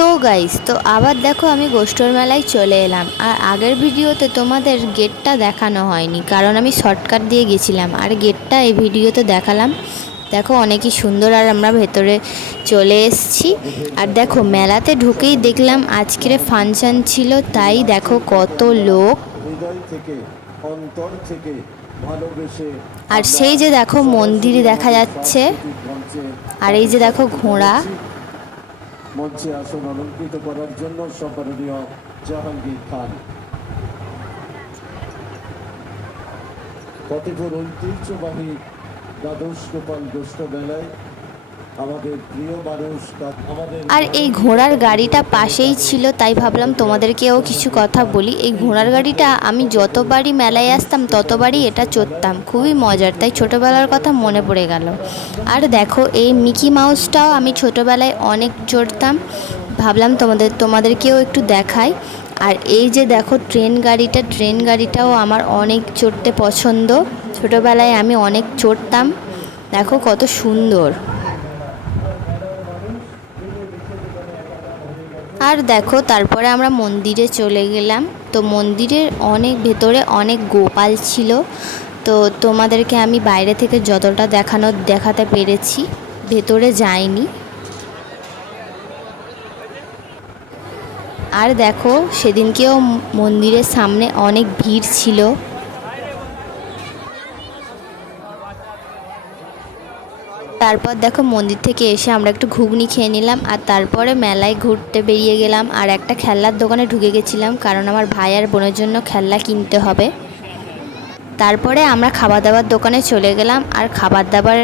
So guys, তো আবার দেখো আমি গোষ্ঠর মেলায় চলে এলাম। আর আগের ভিডিওতে তোমাদের গেটটা দেখানো হয়নি, কারণ আমি শর্টকাট দিয়ে গেছিলাম। আর গেটটা এই ভিডিওতে দেখালাম। দেখো অনেকই সুন্দর। আর আমরা ভেতরে চলে এসেছি। আর দেখো মেলাতে ঢুকেই দেখলাম আজকের ফাংশন ছিল, তাই দেখো কত লোক। আর সেই যে দেখো মন্দির দেখা যাচ্ছে। আর এই যে দেখো ঘোড়া। মঞ্চে আসন অলঙ্কৃত করার জন্য সম্মাননীয় জাহাঙ্গীর খান। ফতেপুর ঐতিহ্যবাহী দ্বাদশ গোপাল গোষ্ঠ মেলায় আমাদের প্রিয় মানুষ। আর এই ঘোড়ার গাড়িটা পাশেই ছিল, তাই ভাবলাম তোমাদেরকেও কিছু কথা বলি। এই ঘোড়ার গাড়িটা আমি যতবারই মেলায় আসতাম ততবারই এটা চড়তাম, খুবই মজার, তাই ছোটোবেলার কথা মনে পড়ে গেল। আর দেখো এই মিকি মাউসটাও আমি ছোটোবেলায় অনেক চড়তাম, ভাবলাম তোমাদেরকেও একটু দেখাই। আর এই যে দেখো ট্রেন গাড়িটাও আমার অনেক চড়তে পছন্দ, ছোটোবেলায় আমি অনেক চড়তাম। দেখো কত সুন্দর। আর দেখো তারপরে আমরা মন্দিরে চলে গেলাম। তো মন্দিরের অনেক ভেতরে অনেক গোপাল ছিল। তো তোমাদেরকে আমি বাইরে থেকে যতটা দেখাতে পেরেছি, ভেতরে যাইনি। আর দেখো সেদিনকেও মন্দিরের সামনে অনেক ভিড় ছিল। তারপর দেখো মন্দির থেকে এসে আমরা একটু ঘুগনি খেয়ে নিলাম। আর তারপরে মেলায় ঘুরতে বেরিয়ে গেলাম। আর একটা খেলনার দোকানে ঢুকে গেছিলাম, কারণ আমার ভাই আর বোনের জন্য খেলনা কিনতে হবে। তারপরে আমরা খাবার দাবার দোকানে চলে গেলাম। আর খাবার দাবার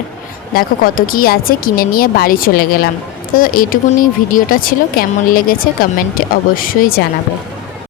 দেখো কত কি আছে, কিনে নিয়ে বাড়ি চলে গেলাম। তো এইটুকুনি ভিডিওটা ছিল। কেমন লেগেছে কমেন্টে অবশ্যই জানাবে।